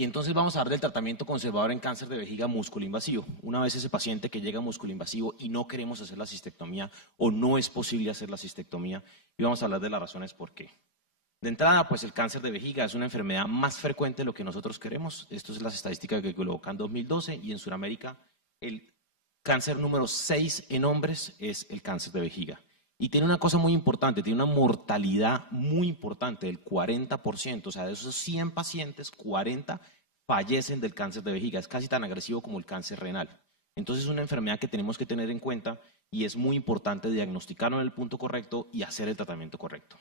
Y entonces vamos a dar del tratamiento conservador en cáncer de vejiga músculo-invasivo. Una vez ese paciente que llega músculo-invasivo y no queremos hacer la cistectomía o no es posible hacer la cistectomía, y vamos a hablar de las razones por qué. De entrada, pues el cáncer de vejiga es una enfermedad más frecuente de lo que nosotros queremos. Esto es las estadísticas que colocan en 2012 y en Sudamérica el cáncer número 6 en hombres es el cáncer de vejiga. Y tiene una cosa muy importante, tiene una mortalidad muy importante del 40%, o sea, de esos 100 pacientes, 40 fallecen del cáncer de vejiga. Es casi tan agresivo como el cáncer renal. Entonces es una enfermedad que tenemos que tener en cuenta y es muy importante diagnosticarlo en el punto correcto y hacer el tratamiento correcto.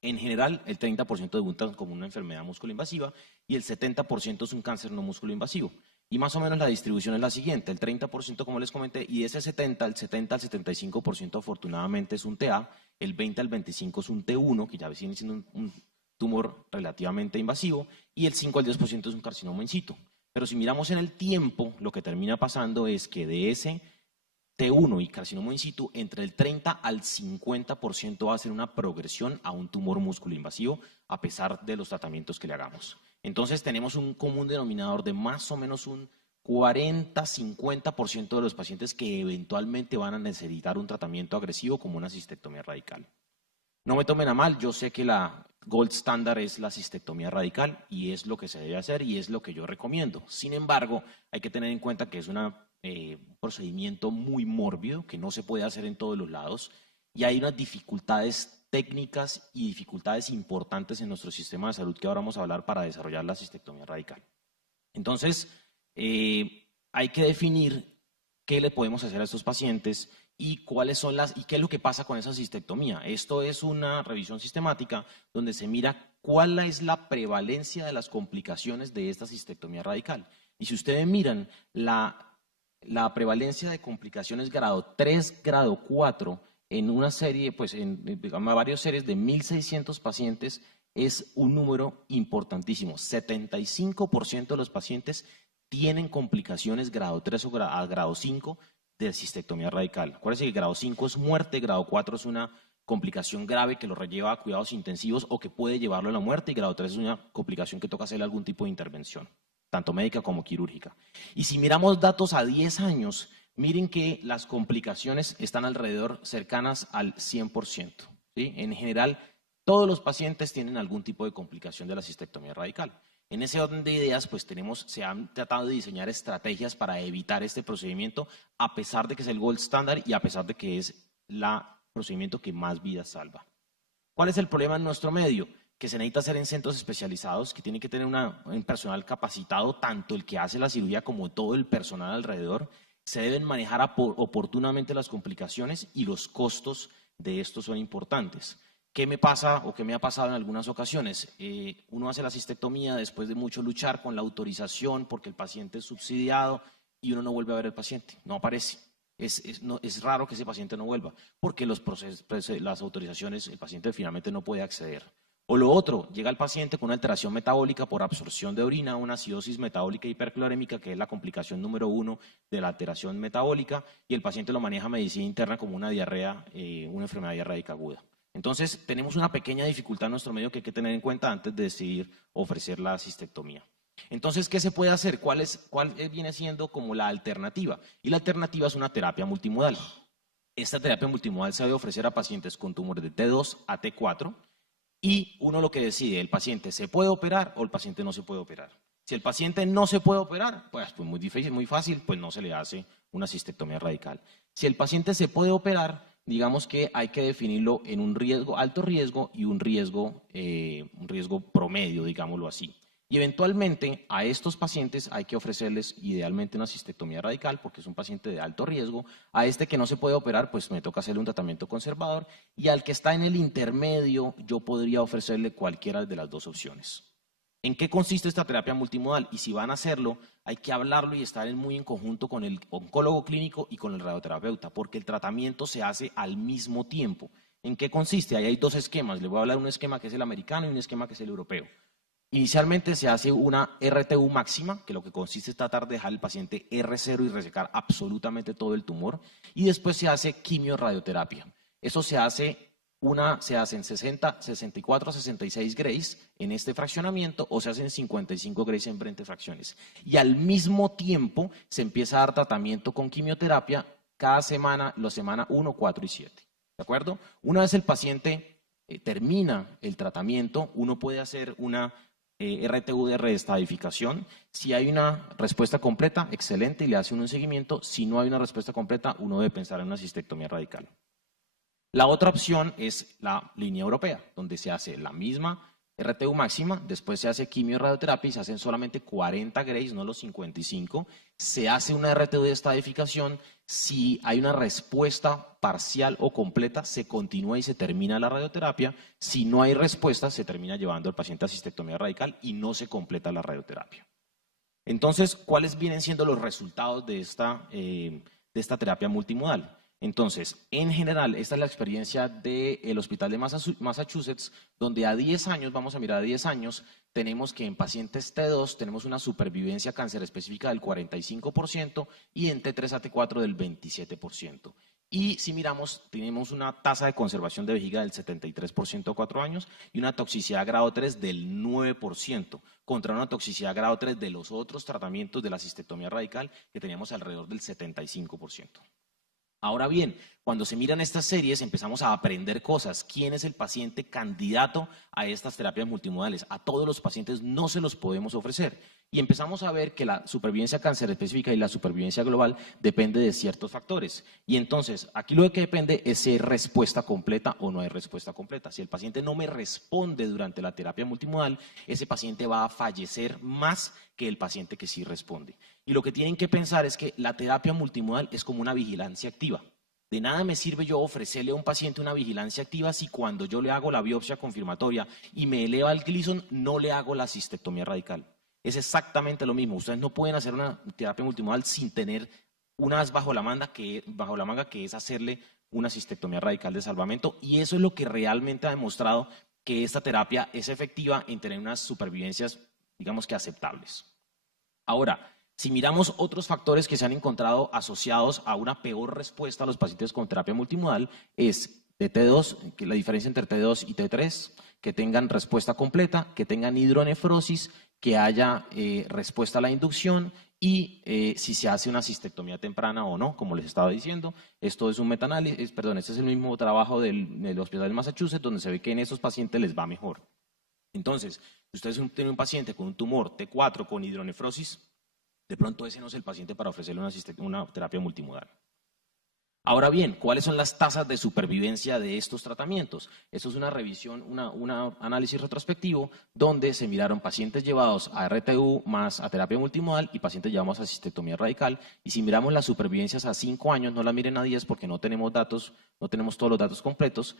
En general, el 30% debutan como una enfermedad músculo-invasiva y el 70% es un cáncer no músculo-invasivo. Y más o menos la distribución es la siguiente, el 30% como les comenté, y de ese 70 al 75% afortunadamente es un TA, el 20 al 25% es un T1, que ya viene siendo un tumor relativamente invasivo, y el 5 al 10% es un carcinoma in situ. Pero si miramos en el tiempo, lo que termina pasando es que de ese T1 y carcinoma in situ, entre el 30 al 50% va a ser una progresión a un tumor músculo-invasivo, a pesar de los tratamientos que le hagamos. Entonces tenemos un común denominador de más o menos un 40-50% de los pacientes que eventualmente van a necesitar un tratamiento agresivo como una cistectomía radical. No me tomen a mal, yo sé que la gold standard es la cistectomía radical y es lo que se debe hacer y es lo que yo recomiendo. Sin embargo, hay que tener en cuenta que es un procedimiento muy mórbido que no se puede hacer en todos los lados y hay unas dificultades técnicas y dificultades importantes en nuestro sistema de salud que ahora vamos a hablar para desarrollar la cistectomía radical. Entonces, hay que definir qué le podemos hacer a estos pacientes y cuáles son y qué es lo que pasa con esa cistectomía. Esto es una revisión sistemática donde se mira cuál es la prevalencia de las complicaciones de esta cistectomía radical. Y si ustedes miran la prevalencia de complicaciones grado 3, grado 4, en una serie, pues en varias series de 1.600 pacientes, es un número importantísimo. 75% de los pacientes tienen complicaciones grado 3 o grado 5 de cistectomía radical. Acuérdense que grado 5 es muerte, grado 4 es una complicación grave que lo lleva a cuidados intensivos o que puede llevarlo a la muerte, y grado 3 es una complicación que toca hacer algún tipo de intervención, tanto médica como quirúrgica. Y si miramos datos a 10 años, miren que las complicaciones están alrededor cercanas al 100%. ¿Sí? En general, todos los pacientes tienen algún tipo de complicación de la cistectomía radical. En ese orden de ideas, pues se han tratado de diseñar estrategias para evitar este procedimiento, a pesar de que es el gold standard y a pesar de que es el procedimiento que más vidas salva. ¿Cuál es el problema en nuestro medio? Que se necesita hacer en centros especializados, que tiene que tener un personal capacitado, tanto el que hace la cirugía como todo el personal alrededor. Se deben manejar oportunamente las complicaciones y los costos de estos son importantes. ¿Qué me pasa o qué me ha pasado en algunas ocasiones? Uno hace la cistectomía después de mucho luchar con la autorización porque el paciente es subsidiado y uno no vuelve a ver al paciente, no aparece. Es raro que ese paciente no vuelva porque las autorizaciones, el paciente finalmente no puede acceder. O lo otro, llega el paciente con una alteración metabólica por absorción de orina, una acidosis metabólica hiperclorémica, que es la complicación número 1 de la alteración metabólica, y el paciente lo maneja medicina interna como una diarrea, una enfermedad diarreica aguda. Entonces, tenemos una pequeña dificultad en nuestro medio que hay que tener en cuenta antes de decidir ofrecer la cistectomía. Entonces, ¿qué se puede hacer? ¿Cuál viene siendo como la alternativa? Y la alternativa es una terapia multimodal. Esta terapia multimodal se debe ofrecer a pacientes con tumores de T2 a T4 y uno lo que decide, el paciente se puede operar o el paciente no se puede operar. Si el paciente no se puede operar, pues muy difícil, muy fácil, pues no se le hace una cistectomía radical. Si el paciente se puede operar, digamos que hay que definirlo en un riesgo, alto riesgo y un riesgo promedio, digámoslo así. Y eventualmente a estos pacientes hay que ofrecerles idealmente una cistectomía radical porque es un paciente de alto riesgo. A este que no se puede operar, pues me toca hacerle un tratamiento conservador. Y al que está en el intermedio, yo podría ofrecerle cualquiera de las dos opciones. ¿En qué consiste esta terapia multimodal? Y si van a hacerlo, hay que hablarlo y estar muy en conjunto con el oncólogo clínico y con el radioterapeuta, porque el tratamiento se hace al mismo tiempo. ¿En qué consiste? Ahí hay dos esquemas. Les voy a hablar de un esquema que es el americano y un esquema que es el europeo. Inicialmente se hace una RTU máxima, que lo que consiste es tratar de dejar al paciente R0 y resecar absolutamente todo el tumor, y después se hace quimio-radioterapia. Eso se hace Una se hacen 60, 64, 66 grays en este fraccionamiento o se hacen 55 grays en 20 fracciones. Y al mismo tiempo se empieza a dar tratamiento con quimioterapia cada semana, la semana 1, 4 y 7. ¿De acuerdo? Una vez el paciente termina el tratamiento, uno puede hacer una RTU de reestadificación. Si hay una respuesta completa, excelente, y le hace un seguimiento. Si no hay una respuesta completa, uno debe pensar en una cistectomía radical. La otra opción es la línea europea, donde se hace la misma RTU máxima, después se hace quimio-radioterapia y se hacen solamente 40 grays, no los 55. Se hace una RTU de estadificación. Si hay una respuesta parcial o completa, se continúa y se termina la radioterapia. Si no hay respuesta, se termina llevando al paciente a cistectomía radical y no se completa la radioterapia. Entonces, ¿cuáles vienen siendo los resultados de esta terapia multimodal? Entonces, en general, esta es la experiencia del Hospital de Massachusetts, donde a 10 años, vamos a mirar a 10 años, tenemos que en pacientes T2 tenemos una supervivencia cáncer específica del 45% y en T3 a T4 del 27%. Y si miramos, tenemos una tasa de conservación de vejiga del 73% a 4 años y una toxicidad grado 3 del 9%, contra una toxicidad grado 3 de los otros tratamientos de la cistectomía radical que teníamos alrededor del 75%. Ahora bien, cuando se miran estas series empezamos a aprender cosas. ¿Quién es el paciente candidato a estas terapias multimodales? A todos los pacientes no se los podemos ofrecer. Y empezamos a ver que la supervivencia cáncer específica y la supervivencia global depende de ciertos factores. Y entonces, aquí lo que depende es si hay respuesta completa o no hay respuesta completa. Si el paciente no me responde durante la terapia multimodal, ese paciente va a fallecer más que el paciente que sí responde. Y lo que tienen que pensar es que la terapia multimodal es como una vigilancia activa. De nada me sirve yo ofrecerle a un paciente una vigilancia activa si cuando yo le hago la biopsia confirmatoria y me eleva el Gleason, no le hago la cistectomía radical. Es exactamente lo mismo. Ustedes no pueden hacer una terapia multimodal sin tener una as bajo la manga que es hacerle una cistectomía radical de salvamento, y eso es lo que realmente ha demostrado que esta terapia es efectiva en tener unas supervivencias, digamos que aceptables. Ahora, si miramos otros factores que se han encontrado asociados a una peor respuesta a los pacientes con terapia multimodal, es de T2, que la diferencia entre T2 y T3, que tengan respuesta completa, que tengan hidronefrosis, que haya respuesta a la inducción y si se hace una cistectomía temprana o no, como les estaba diciendo. Esto es un metaanálisis, perdón, este es el mismo trabajo del Hospital de Massachusetts, donde se ve que en esos pacientes les va mejor. Entonces, si ustedes tienen un paciente con un tumor T4 con hidronefrosis, de pronto ese no es el paciente para ofrecerle una terapia multimodal. Ahora bien, ¿cuáles son las tasas de supervivencia de estos tratamientos? Esto es una revisión, un análisis retrospectivo donde se miraron pacientes llevados a RTU más a terapia multimodal y pacientes llevados a cistectomía radical. Y si miramos las supervivencias a 5 años, no las miren a 10 porque no tenemos datos, no tenemos todos los datos completos.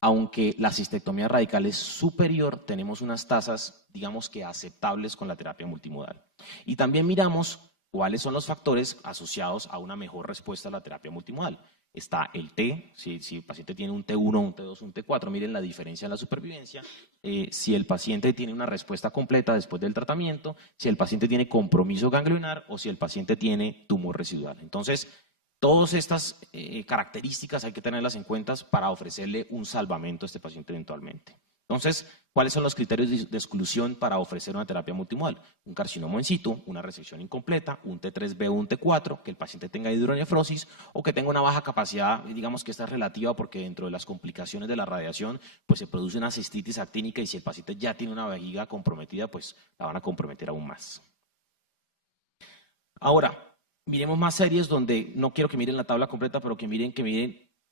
Aunque la cistectomía radical es superior, tenemos unas tasas, digamos que aceptables con la terapia multimodal. Y también miramos cuáles son los factores asociados a una mejor respuesta a la terapia multimodal. Está el T, si el paciente tiene un T1, un T2, un T4, miren la diferencia en la supervivencia. Si el paciente tiene una respuesta completa después del tratamiento, si el paciente tiene compromiso ganglionar o si el paciente tiene tumor residual. Entonces, todas estas características hay que tenerlas en cuenta para ofrecerle un salvamento a este paciente eventualmente. Entonces, ¿cuáles son los criterios de exclusión para ofrecer una terapia multimodal? Un carcinoma in situ, una resección incompleta, un T3B o un T4, que el paciente tenga hidronefrosis o que tenga una baja capacidad, digamos que esta es relativa porque dentro de las complicaciones de la radiación, pues se produce una cistitis actínica y si el paciente ya tiene una vejiga comprometida, pues la van a comprometer aún más. Ahora, miremos más series donde, no quiero que miren la tabla completa, pero que miren,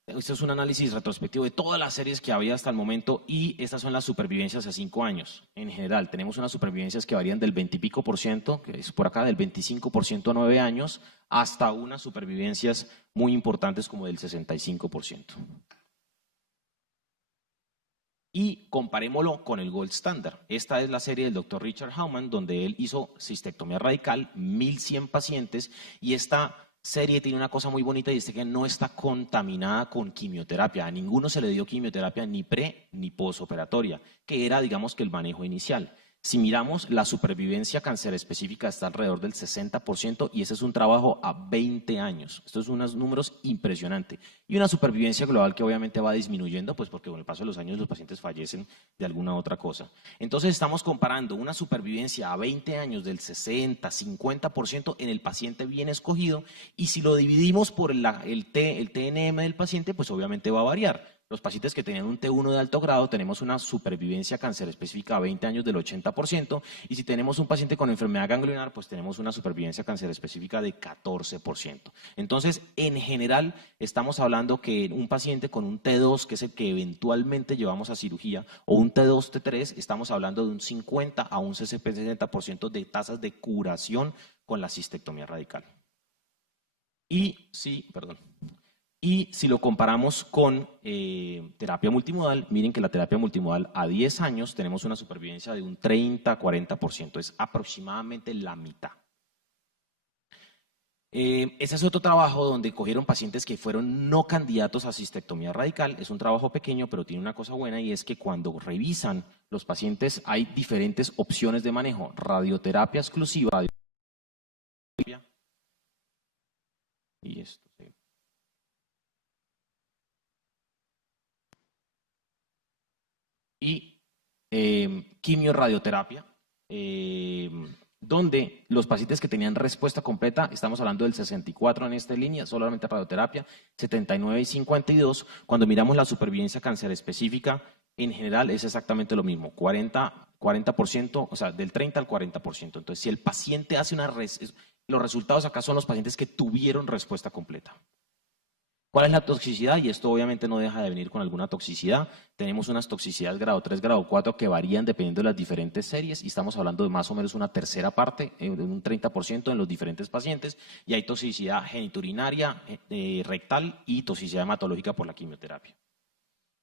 este es un análisis retrospectivo de todas las series que había hasta el momento y estas son las supervivencias a 5 años. En general, tenemos unas supervivencias que varían del 20 y pico %, que es por acá, del 25% a 9 años, hasta unas supervivencias muy importantes como del 65%. Y comparémoslo con el Gold Standard. Esta es la serie del Dr. Richard Hauman, donde él hizo cistectomía radical, 1100 pacientes, y esta serie tiene una cosa muy bonita y es que no está contaminada con quimioterapia. A ninguno se le dio quimioterapia ni pre ni posoperatoria, que era, digamos, que el manejo inicial. Si miramos, la supervivencia cancerespecífica está alrededor del 60% y ese es un trabajo a 20 años. Estos son unos números impresionantes. Y una supervivencia global que obviamente va disminuyendo, pues porque con el paso de los años los pacientes fallecen de alguna otra cosa. Entonces estamos comparando una supervivencia a 20 años del 60, 50% en el paciente bien escogido, y si lo dividimos por el TNM del paciente, pues obviamente va a variar. Los pacientes que tenían un T1 de alto grado tenemos una supervivencia cancerespecífica a 20 años del 80%, y si tenemos un paciente con enfermedad ganglionar, pues tenemos una supervivencia cancerespecífica de 14%. Entonces, en general, estamos hablando que un paciente con un T2, que es el que eventualmente llevamos a cirugía, o un T2, T3, estamos hablando de un 50 a un 60% de tasas de curación con la cistectomía radical. Y si lo comparamos con terapia multimodal, miren que la terapia multimodal a 10 años tenemos una supervivencia de un 30-40%, es aproximadamente la mitad. Ese es otro trabajo donde cogieron pacientes que fueron no candidatos a cistectomía radical. Es un trabajo pequeño, pero tiene una cosa buena, y es que cuando revisan los pacientes hay diferentes opciones de manejo: radioterapia exclusiva, y esto, sí. Y quimioradioterapia, donde los pacientes que tenían respuesta completa, estamos hablando del 64 en esta línea, solamente radioterapia, 79 y 52. Cuando miramos la supervivencia cáncer específica, en general es exactamente lo mismo, 40%, o sea, del 30 al 40%. Entonces, si el paciente hace los resultados acá son los pacientes que tuvieron respuesta completa. ¿Cuál es la toxicidad? Y esto obviamente no deja de venir con alguna toxicidad. Tenemos unas toxicidades grado 3, grado 4 que varían dependiendo de las diferentes series, y estamos hablando de más o menos una tercera parte, de un 30% en los diferentes pacientes, y hay toxicidad genitourinaria, rectal y toxicidad hematológica por la quimioterapia.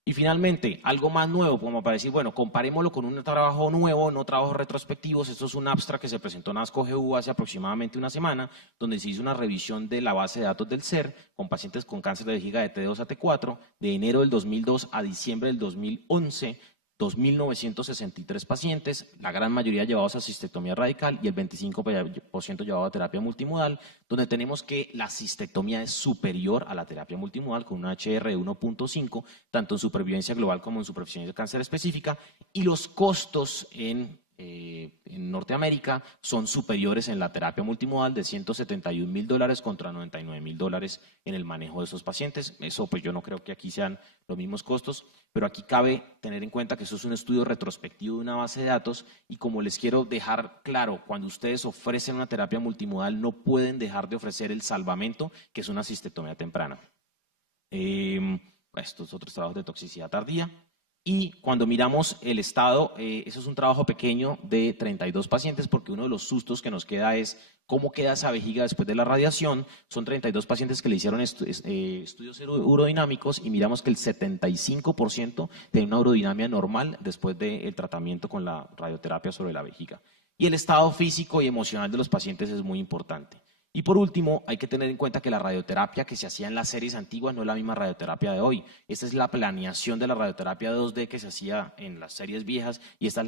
Y finalmente, algo más nuevo, como para decir, bueno, comparémoslo con un trabajo nuevo, no trabajos retrospectivos. Esto es un abstract que se presentó en ASCO-GU hace aproximadamente una semana, donde se hizo una revisión de la base de datos del SER con pacientes con cáncer de vejiga de T2 a T4, de enero del 2002 a diciembre del 2011, 2.963 pacientes, la gran mayoría llevados a cistectomía radical y el 25% llevado a terapia multimodal, donde tenemos que la cistectomía es superior a la terapia multimodal con una HR de 1.5, tanto en supervivencia global como en supervivencia de cáncer específica, y los costos en Norteamérica son superiores en la terapia multimodal, de $171.000 contra $99.000 en el manejo de esos pacientes. Eso pues yo no creo que aquí sean los mismos costos, pero aquí cabe tener en cuenta que eso es un estudio retrospectivo de una base de datos, y como les quiero dejar claro, cuando ustedes ofrecen una terapia multimodal no pueden dejar de ofrecer el salvamento, que es una cistectomía temprana. Estos otros trabajos de toxicidad tardía. Y cuando miramos el estado, eso es un trabajo pequeño de 32 pacientes, porque uno de los sustos que nos queda es cómo queda esa vejiga después de la radiación. Son 32 pacientes que le hicieron estudios urodinámicos, y miramos que el 75% tiene una urodinamia normal después del tratamiento con la radioterapia sobre la vejiga. Y el estado físico y emocional de los pacientes es muy importante. Y por último, hay que tener en cuenta que la radioterapia que se hacía en las series antiguas no es la misma radioterapia de hoy. Esta es la planeación de la radioterapia 2D que se hacía en las series viejas, y esta es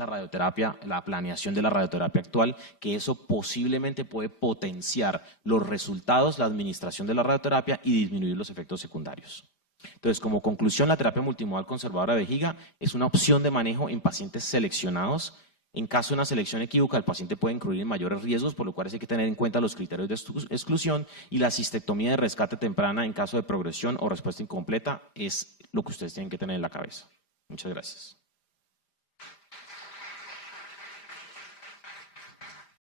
la planeación de la radioterapia actual, que eso posiblemente puede potenciar los resultados, la administración de la radioterapia, y disminuir los efectos secundarios. Entonces, como conclusión, la terapia multimodal conservadora de vejiga es una opción de manejo en pacientes seleccionados. En caso de una selección equívoca, el paciente puede incurrir en mayores riesgos, por lo cual hay que tener en cuenta los criterios de exclusión, y la cistectomía de rescate temprana en caso de progresión o respuesta incompleta es lo que ustedes tienen que tener en la cabeza. Muchas gracias.